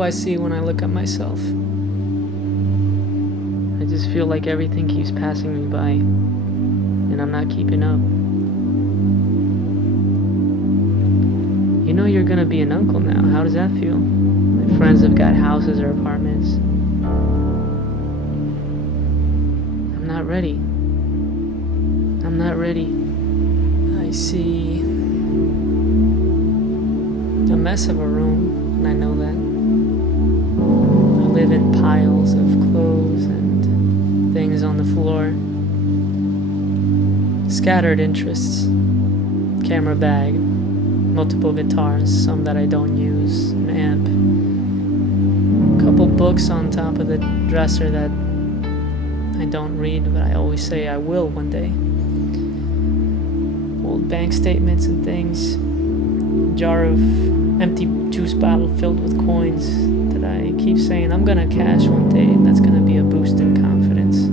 do I see when I look at myself? I just feel like everything keeps passing me by, and I'm not keeping up. You know you're gonna be an uncle now. How does that feel? My friends have got houses or apartments. I'm not ready. I'm not ready. I see a mess of a room, and I know that. I live in piles of clothes and things on the floor. Scattered interests. Camera bag. Multiple guitars, some that I don't use, an amp. Couple books on top of the dresser that I don't read, but I always say I will one day. Old bank statements and things. A jar of empty juice bottle filled with coins that I keep saying I'm gonna cash one day, and that's gonna be a boost in confidence.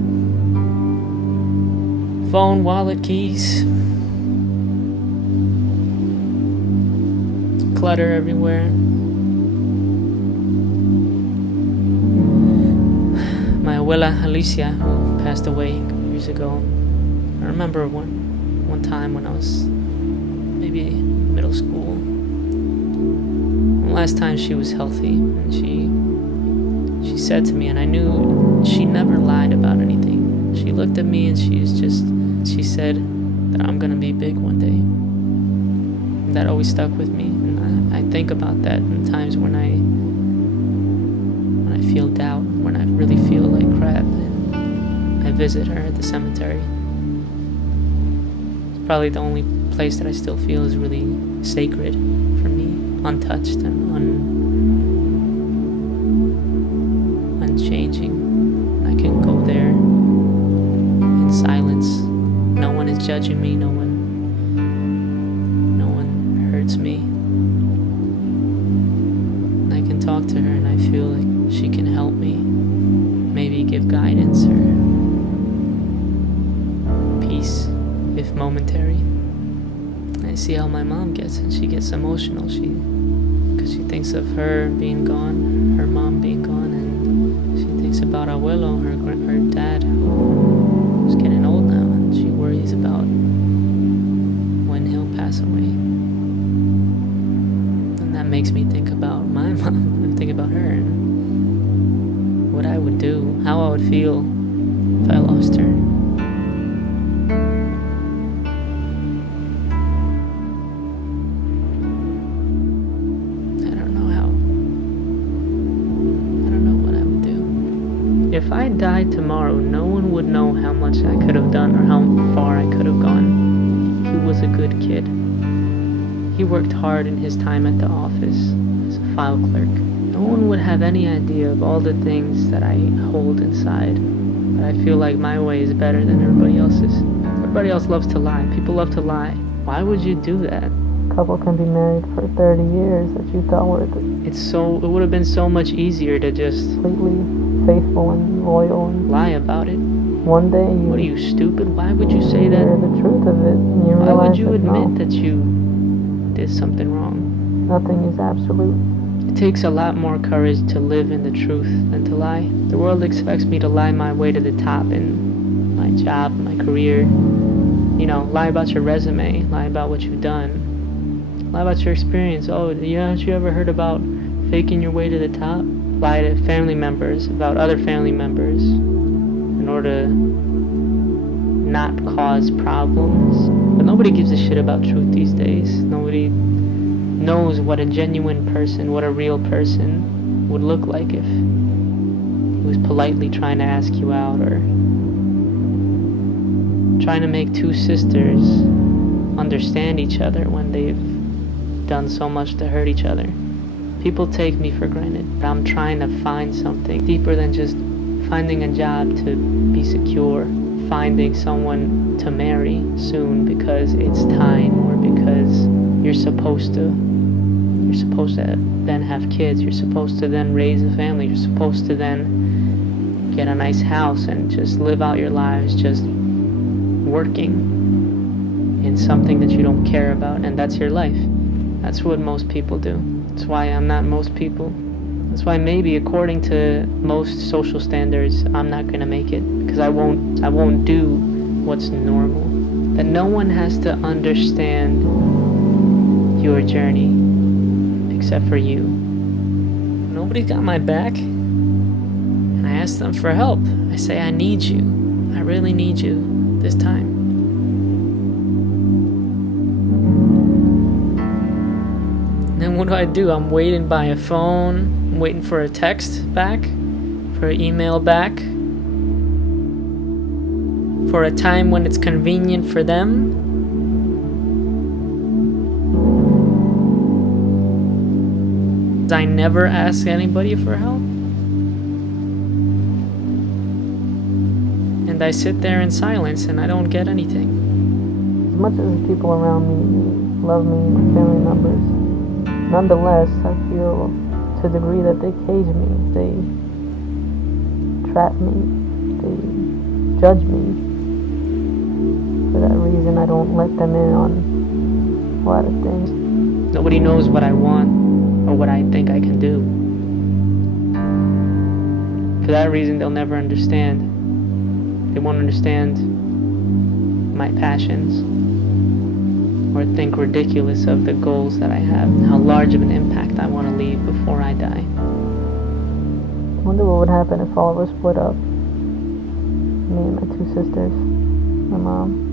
Phone, wallet, keys. Clutter everywhere. My abuela Alicia, who passed away a couple years ago. I remember one time when I was maybe middle school. The last time she was healthy, and she said to me, and I knew she never lied about anything. She looked at me and she said that I'm gonna be big one day. And that always stuck with me. I think about that in times when I feel doubt, when I really feel like crap, and I visit her at the cemetery. It's probably the only place that I still feel is really sacred for me, untouched and unchanging. I can go there in silence. No one is judging me, no one hurts me. Talk to her, and I feel like she can help me, maybe give guidance or peace, if momentary. I see how my mom gets, and she gets emotional, because she thinks of her being gone, her mom being gone, and she thinks about abuelo, her dad, who's getting old now, and she worries about when he'll pass away. And that makes me think about my mom. Think about her and what I would do, how I would feel if I lost her. I don't know what I would do. If I died tomorrow, no one would know how much I could have done or how far I could have gone. He was a good kid. He worked hard in his time at the office as a file clerk. No one would have any idea of all the things that I hold inside. But I feel like my way is better than everybody else's. Everybody else loves to lie. People love to lie. Why would you do that? A couple can be married for 30 years that you thought were... It would have been so much easier to just... completely faithful and loyal and... lie about it. One day you... What are you, stupid? Why would you say that? The truth of it. And you Why would you admit that you did something wrong? Nothing is absolute. It takes a lot more courage to live in the truth than to lie. The world expects me to lie my way to the top in my job, my career. You know, lie about your resume, lie about what you've done, lie about your experience. Oh, haven't you ever heard about faking your way to the top? Lie to family members about other family members in order to not cause problems. But nobody gives a shit about truth these days. Nobody knows what a genuine person, what a real person would look like if he was politely trying to ask you out, or trying to make two sisters understand each other when they've done so much to hurt each other. People take me for granted. I'm trying to find something deeper than just finding a job to be secure, finding someone to marry soon because it's time, or because you're supposed to then have kids, you're supposed to then raise a family, you're supposed to then get a nice house and just live out your lives just working in something that you don't care about, and that's your life. That's what most people do. That's why I'm not most people. That's why maybe according to most social standards, I'm not gonna make it, because I won't do what's normal. That no one has to understand your journey except for you. Nobody's got my back, and I ask them for help. I say, I need you. I really need you this time. And then what do? I'm waiting by a phone. I'm waiting for a text back, for an email back, for a time when it's convenient for them. I never ask anybody for help. And I sit there in silence and I don't get anything. As much as the people around me love me, my family members, nonetheless, I feel to the degree that they cage me, they trap me, they judge me. For that reason, I don't let them in on a lot of things. Nobody knows what I want or what I think I can do. For that reason, they'll never understand. They won't understand my passions or think ridiculous of the goals that I have and how large of an impact I want to leave before I die. I wonder what would happen if all of us split up. Me and my two sisters, my mom.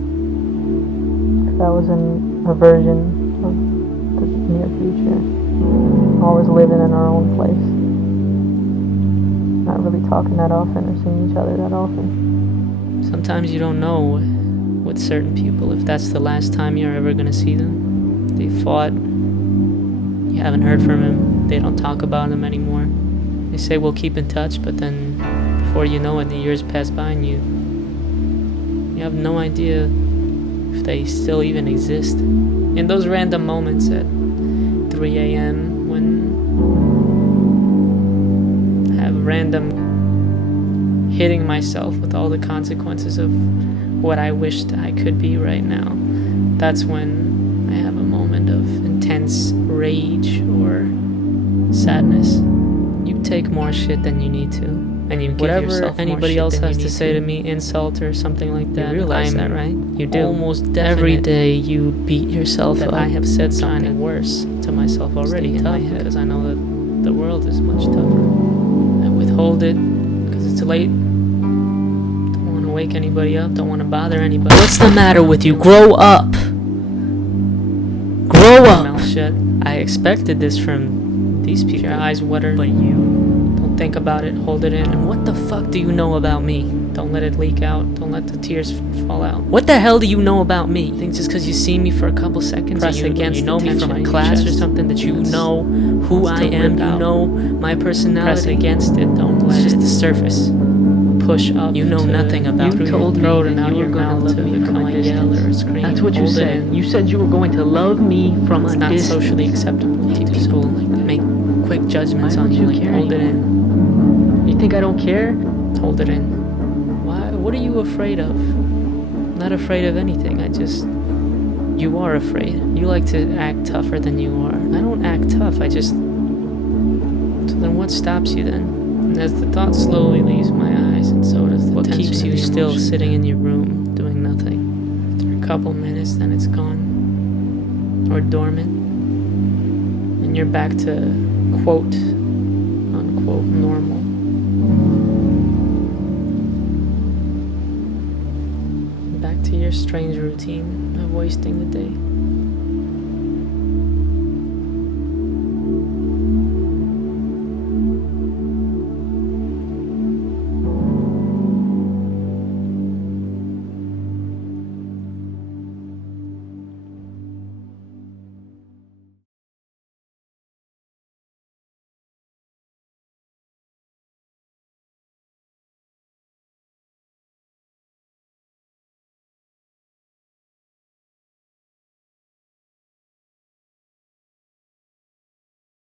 If that was a version of the near future. Always living in our own place. Not really talking that often or seeing each other that often. Sometimes you don't know with certain people if that's the last time you're ever going to see them. They fought. You haven't heard from them. They don't talk about them anymore. They say we'll keep in touch, but then before you know it, the years pass by and you have no idea if they still even exist. In those random moments at 3 a.m. when I have random hitting myself with all the consequences of what I wished I could be right now, that's when I have a moment of intense rage or sadness. You take more shit than you need to, and you give Whatever yourself anybody more else shit than has you to need say to me, insult or something like that. You realize I'm that, right? You do. almost Every definite day you beat yourself that up. I have said trying something worse to myself already Stay in my tough head, because because I know that the world is much tougher. I withhold it because it's late. Don't want to wake anybody up. Don't want to bother anybody. What's the matter with you? Grow up. Grow up. Mouth shut. I expected this from these people. Your eyes water, but you don't think about it. Hold it in. And what the fuck do you know about me? Don't let it leak out. Don't let the tears fall out. What the hell do you know about me? I think just because you see me for a couple seconds, Press and against you know the me from tension a in class your or chest. something, that you It's- know who wants I to am. rip You out. know my personality. Press against it. Don't let It's just it. the surface. Push up. You know to nothing about through me. your told me throat that and out you your were gonna mouth love to me from become a a yell distance. or a scream. That's what you Hold it said. in. You said you were going to love me from It's a not distance. socially acceptable to people make quick judgments Why on would you. you Like, care hold it in. You think I don't care? Hold it in. Why? What are you afraid of? Not afraid of anything. You are afraid. You like to act tougher than you are. I don't act tough. So then what stops you then? And as the thought slowly leaves my eyes, and so does the What tension keeps of you the still emotion. sitting in your room doing nothing? After a couple minutes, then it's gone. Or dormant. And you're back to quote, unquote, normal. Back to your strange routine of wasting the day.